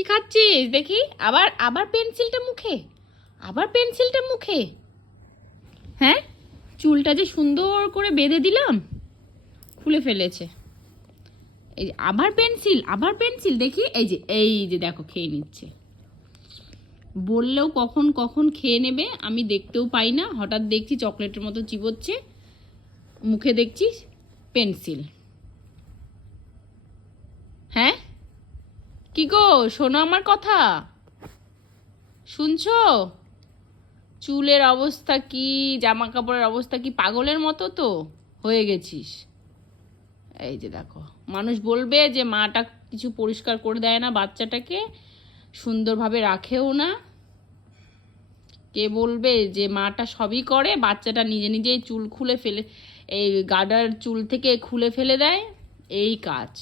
কি খাচ্ছিস দেখি? আবার আবার পেন্সিলটা মুখে, আবার পেন্সিলটা মুখে। হ্যাঁ, চুলটা যে সুন্দর করে বেঁধে দিলাম, খুলে ফেলেছে। এই যে আবার পেন্সিল, আবার পেন্সিল দেখি। এই যে দেখো খেয়ে নিচ্ছে। বললেও কখন কখন খেয়ে নেবে আমি দেখতেও পাই না। হঠাৎ দেখছি চকলেটের মতো চিবোচ্ছে, মুখে দেখছিস পেন্সিল। হ্যাঁ, কি গো, শোনো আমার কথা, শুনছো? চুলের অবস্থা কি, জামা কাপড়ের অবস্থা কি, পাগলের মতো তো হয়ে গেছিস। এই যে দেখো, মানুষ বলবে যে মাটা কিছু পরিষ্কার করে দেয় না, বাচ্চাটাকে সুন্দরভাবে রাখেও না। কে বলবে যে মাটা সবই করে, বাচ্চাটা নিজে নিজেই চুল খুলে ফেলে, এই গাডার চুল থেকে খুলে ফেলে দেয়, এই কাজ।